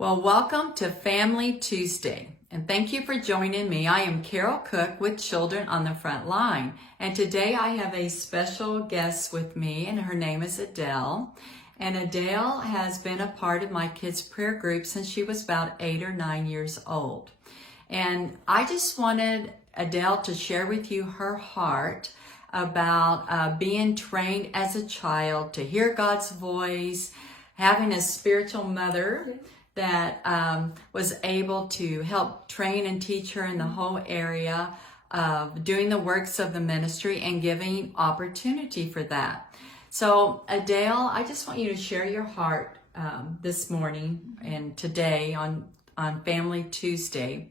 Well, welcome to Family Tuesday, and thank you for joining me. I am Carol Cook with Children on the Front Line, and today I have a special guest with me, and her name is Adele. And Adele has been a part of my kids' prayer group since she was about 8 or 9 years old. And I just wanted Adele to share with you her heart about being trained as a child to hear God's voice, having a spiritual mother that was able to help train and teach her in the whole area of doing the works of the ministry and giving opportunity for that. So Adele, I just want you to share your heart this morning and today on Family Tuesday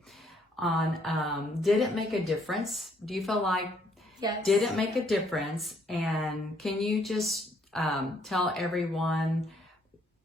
on did it make a difference? Do you feel like yes. Did it make a difference? And can you just tell everyone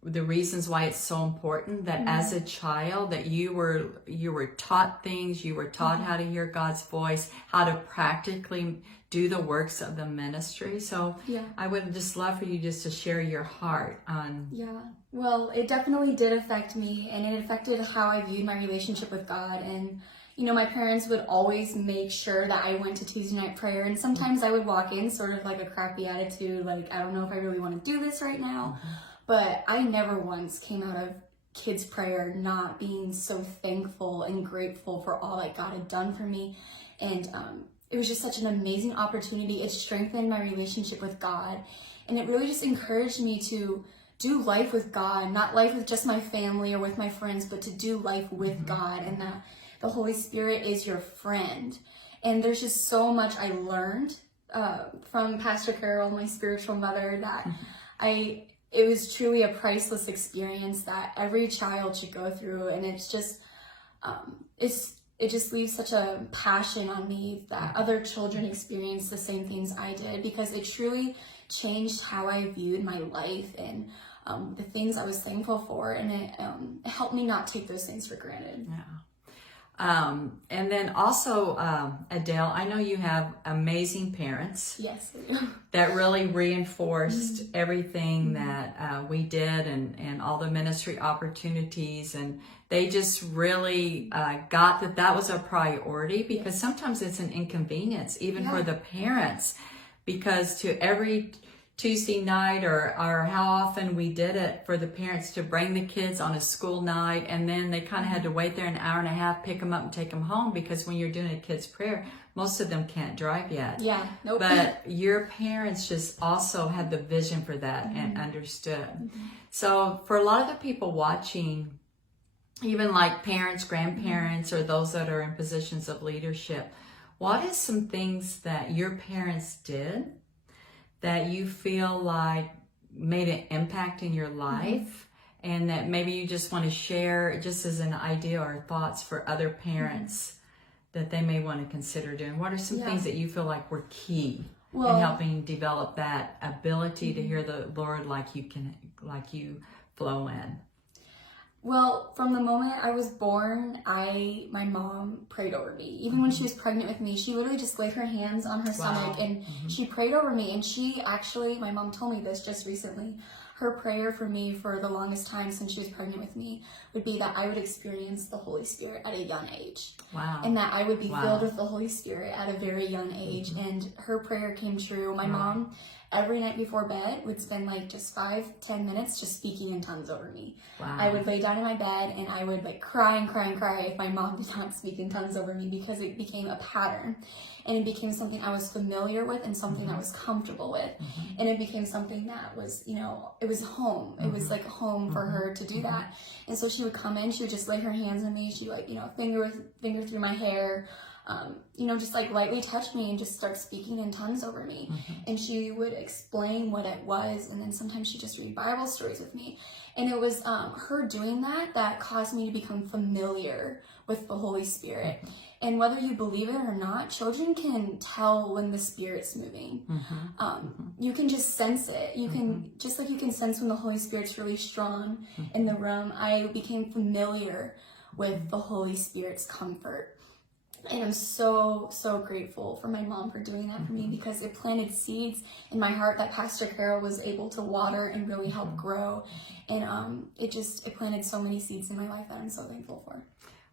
the reasons why it's so important that as a child that you were taught things, you were taught how to hear God's voice, how to practically do the works of the ministry. So I would just love for you just to share your heart on. Yeah, well, it definitely did affect me, and it affected how I viewed my relationship with God. And you know, my parents would always make sure that I went to Tuesday night prayer, and sometimes I would walk in sort of like a crappy attitude, like I don't know if I really want to do this right now. But I never once came out of kids' prayer not being so thankful and grateful for all that God had done for me. And it was just such an amazing opportunity. It strengthened my relationship with God. And it really just encouraged me to do life with God, not life with just my family or with my friends, but to do life with God, and that the Holy Spirit is your friend. And there's just so much I learned from Pastor Carol, my spiritual mother, that it was truly a priceless experience that every child should go through. And it's just, it just leaves such a passion on me that other children experience the same things I did, because it truly changed how I viewed my life and the things I was thankful for. And it helped me not take those things for granted. Yeah. And then also, Adele, I know you have amazing parents. Yes. That really reinforced everything that we did and all the ministry opportunities. And they just really got that was a priority, because sometimes it's an inconvenience even for the parents, because to every Tuesday night or how often we did it for the parents to bring the kids on a school night, and then they kind of had to wait there an hour and a half, pick them up and take them home, because when you're doing a kid's prayer, most of them can't drive yet. Yeah, nope. But your parents just also had the vision for that and understood. So for a lot of the people watching, even like parents, grandparents, or those that are in positions of leadership, what is some things that your parents did that you feel like made an impact in your life, and that maybe you just want to share just as an idea or thoughts for other parents that they may want to consider doing? What are some things that you feel like were key in helping develop that ability to hear the Lord like you flow in? Well, from the moment I was born, my mom prayed over me. Even when she was pregnant with me, she literally just laid her hands on her stomach and she prayed over me. And she actually, my mom told me this just recently, her prayer for me for the longest time since she was pregnant with me would be that I would experience the Holy Spirit at a young age. Wow. And that I would be filled with the Holy Spirit at a very young age. And her prayer came true. My mom, every night before bed, would spend like just 5-10 minutes just speaking in tongues over me. Wow. I would lay down in my bed and I would like cry and cry and cry if my mom did not speak in tongues over me, because it became a pattern. And it became something I was familiar with and something I was comfortable with. And it became something that was, you know, it was home. It was like home for her to do that. And so she would come in, she would just lay her hands on me. She like, you know, finger through my hair, you know, just like lightly touch me and just start speaking in tongues over me. And she would explain what it was. And then sometimes she'd just read Bible stories with me. And it was her doing that caused me to become familiar with the Holy Spirit. And whether you believe it or not, children can tell when the Spirit's moving. You can just sense it. You can, just like you can sense when the Holy Spirit's really strong in the room. I became familiar with the Holy Spirit's comfort. And I'm so, so grateful for my mom for doing that for me, because it planted seeds in my heart that Pastor Carol was able to water and really help grow. And it planted so many seeds in my life that I'm so thankful for.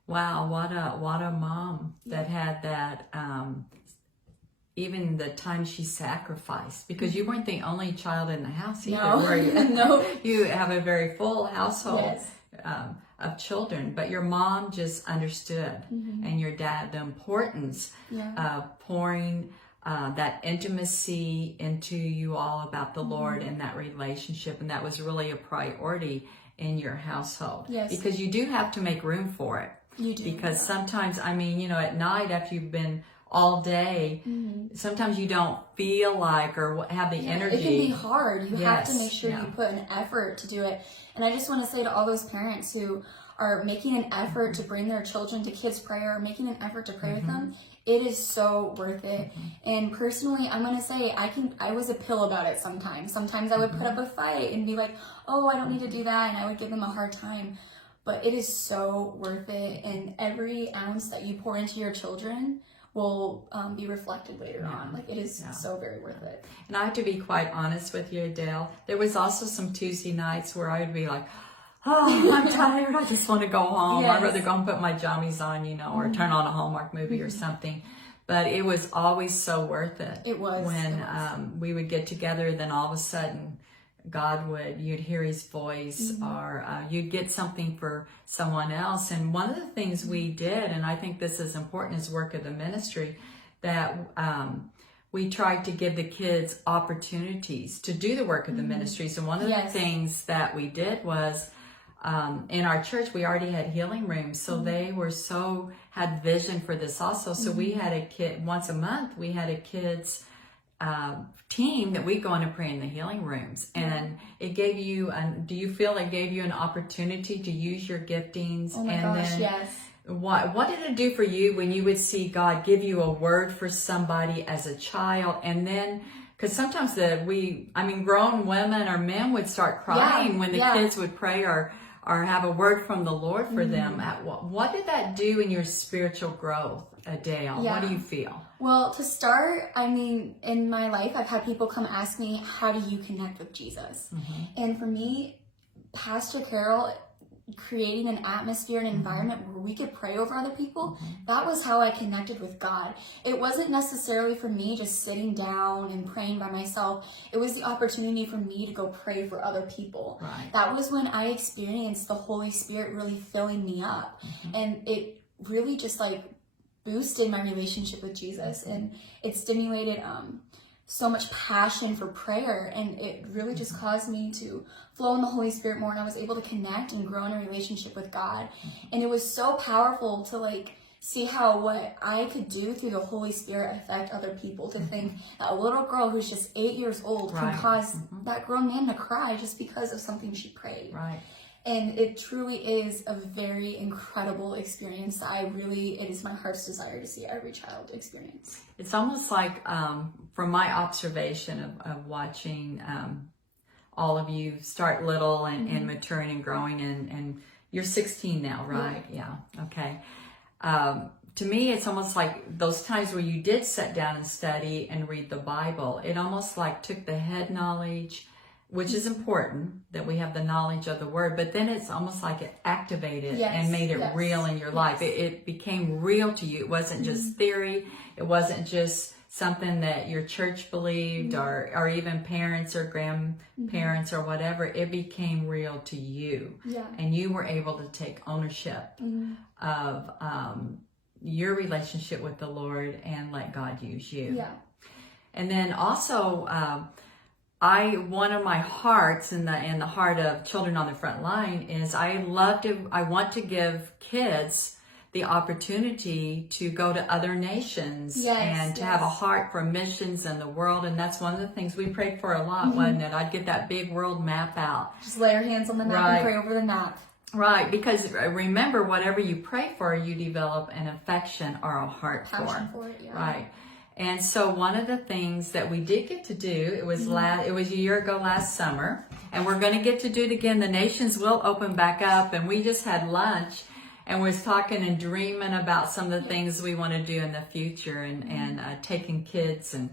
Wow, what a mom that had that, even the time she sacrificed, because you weren't the only child in the house either, were you? No. You have a very full household. Yes. Of children, but your mom just understood, and your dad, the importance of pouring that intimacy into you all about the Lord and that relationship, and that was really a priority in your household. Yes. Because you do have to make room for it. You do. Because sometimes, I mean, at night after you've been all day, sometimes you don't feel like or have the energy. It can be hard. You have to make sure you put an effort to do it. And I just want to say to all those parents who are making an effort to bring their children to kids prayer, or making an effort to pray with them, it is so worth it. And personally, I'm going to say I was a pill about it sometimes. Sometimes I would put up a fight and be like, oh, I don't need to do that. And I would give them a hard time. But it is so worth it. And every ounce that you pour into your children will be reflected later on. Like, it is so very worth it. And I have to be quite honest with you, Adele. There was also some Tuesday nights where I would be like, oh, I'm tired. I just want to go home. I'd rather go and put my jammies on, or turn on a Hallmark movie or something. But it was always so worth it. It was. When we would get together, then all of a sudden you'd hear his voice, or you'd get something for someone else. And one of the things we did, and I think this is important, is work of the ministry, that we tried to give the kids opportunities to do the work of the ministries. And one of the things that we did was, in our church, we already had healing rooms. So they had vision for this also. So we had a kid, once a month, we had a kids team that we go in and pray in the healing rooms. And it gave you, do you feel it gave you an opportunity to use your giftings? Oh my gosh, yes. What did it do for you when you would see God give you a word for somebody as a child? And then, because sometimes grown women or men would start crying when the kids would pray or have a word from the Lord for them. What did that do in your spiritual growth, Adele? What do you feel? Well, to start, in my life, I've had people come ask me, how do you connect with Jesus? And for me, Pastor Carol creating an atmosphere and environment where we could pray over other people, that was how I connected with God. It wasn't necessarily for me just sitting down and praying by myself. It was the opportunity for me to go pray for other people. Right. That was when I experienced the Holy Spirit really filling me up. And it really just boosted my relationship with Jesus, and it stimulated so much passion for prayer, and it really just caused me to flow in the Holy Spirit more, and I was able to connect and grow in a relationship with God. And it was so powerful to see how what I could do through the Holy Spirit affect other people, to think that a little girl who's just 8 years old can cause that grown man to cry just because of something she prayed. Right. And it truly is a very incredible experience that it is my heart's desire to see every child experience. It's almost like, from my observation of watching all of you start little and maturing and growing, and you're 16 now, right? Yeah. Okay. To me, it's almost like those times where you did sit down and study and read the Bible, it almost took the head knowledge, which is important, that we have the knowledge of the word, but then it's almost like it activated and made it real in your life. It became real to you. It wasn't just theory. It wasn't just something that your church believed or even parents or grandparents or whatever. It became real to you. Yeah. And you were able to take ownership of your relationship with the Lord and let God use you. Yeah. And then also, one of my hearts in the heart of Children on the Front Line is I want to give kids the opportunity to go to other nations and to have a heart for missions in the world. And that's one of the things we prayed for a lot, wasn't it? I'd get that big world map out. Just lay your hands on the map and pray over the map. Right, because remember, whatever you pray for, you develop an affection or a heart Passion for it, yeah. Right. And so one of the things that we did get to do, it was a year ago last summer, and we're going to get to do it again. The nations will open back up, and we just had lunch, and was talking and dreaming about some of the things we want to do in the future, and taking kids and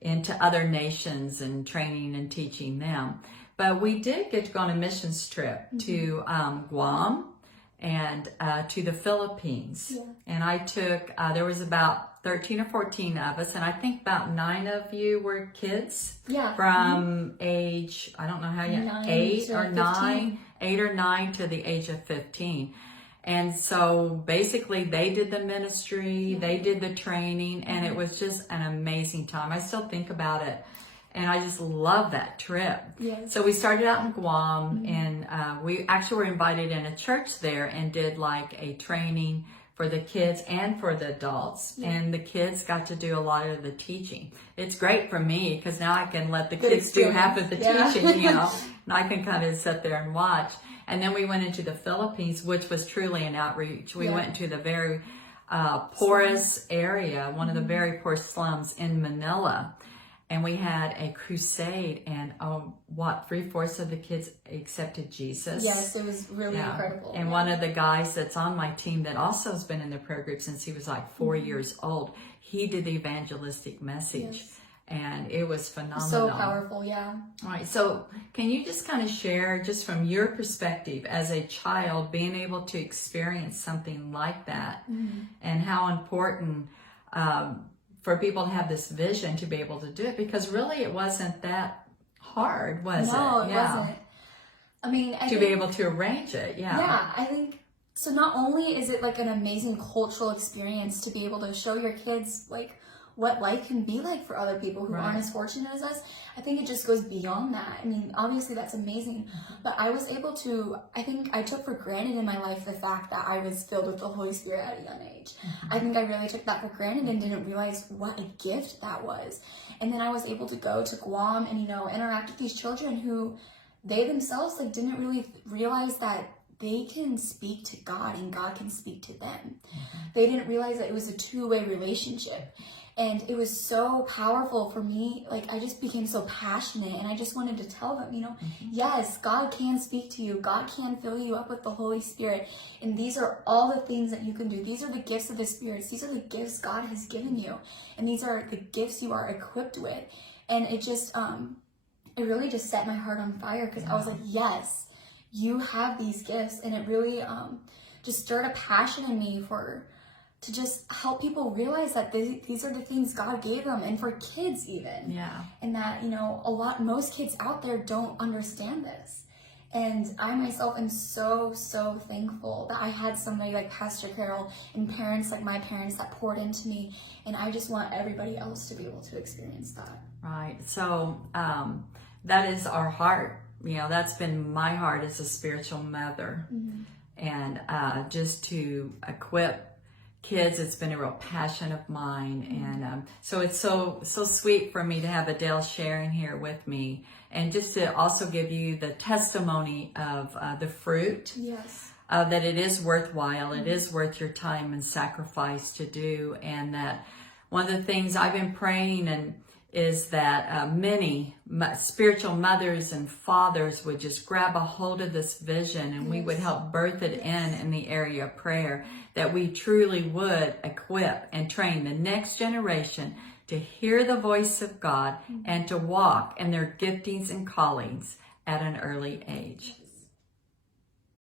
into other nations and training and teaching them. But we did get to go on a missions trip to Guam and to the Philippines. Yeah. And I took, there was about 13 or 14 of us, and I think about 9 of you were kids. Yeah. From age, I don't know how you, 8 or 9, 8 or 9 to the age of 15. And so basically they did the ministry, they did the training, and it was just an amazing time. I still think about it, and I just love that trip. Yes. So we started out in Guam, and we actually were invited in a church there and did like a training for the kids and for the adults. And the kids got to do a lot of the teaching. It's great for me because now I can let the kids do half of the teaching, you know, and I can kind of sit there and watch. And then we went into the Philippines, which was truly an outreach. We went to the very poorest area, one of the very poor slums in Manila. And we had a crusade, and 3/4 of the kids accepted Jesus. Yes, it was really incredible. And one of the guys that's on my team that also has been in the prayer group since he was like 4 years old, he did the evangelistic message. Yes. And it was phenomenal. So powerful, yeah. All right, so can you just kind of share, just from your perspective as a child, being able to experience something like that, and how important for people to have this vision to be able to do it? Because really it wasn't that hard, was it? No, it wasn't. I mean, to be able to arrange it, Yeah, I think, so not only is it like an amazing cultural experience to be able to show your kids like what life can be like for other people who aren't as fortunate as us, I think it just goes beyond that. I mean, obviously that's amazing, but I was able to, I think I took for granted in my life the fact that I was filled with the Holy Spirit at a young age. I think I really took that for granted and didn't realize what a gift that was. And then I was able to go to Guam and, you know, interact with these children who they themselves like didn't really realize that they can speak to God and God can speak to them. They didn't realize that it was a two-way relationship. And it was so powerful for me. Like, I just became so passionate, and I just wanted to tell them, you know, yes, God can speak to you. God can fill you up with the Holy Spirit. And these are all the things that you can do. These are the gifts of the Spirit. These are the gifts God has given you. And these are the gifts you are equipped with. And it just, it really just set my heart on fire, because I was like, yes, you have these gifts. And it really just stirred a passion in me to just help people realize that these are the things God gave them, and for kids even. Yeah. And that, you know, most kids out there don't understand this. And I myself am so, so thankful that I had somebody like Pastor Carol and parents like my parents that poured into me. And I just want everybody else to be able to experience that. Right. So that is our heart. You know, that's been my heart as a spiritual mother. And just to equip kids, it's been a real passion of mine. And so it's so sweet for me to have Adele sharing here with me, and just to also give you the testimony of the fruit. Yes. That it is worthwhile, it is worth your time and sacrifice to do. And that one of the things I've been praying is that many spiritual mothers and fathers would just grab a hold of this vision, and we would help birth it in the area of prayer, that we truly would equip and train the next generation to hear the voice of God and to walk in their giftings and callings at an early age.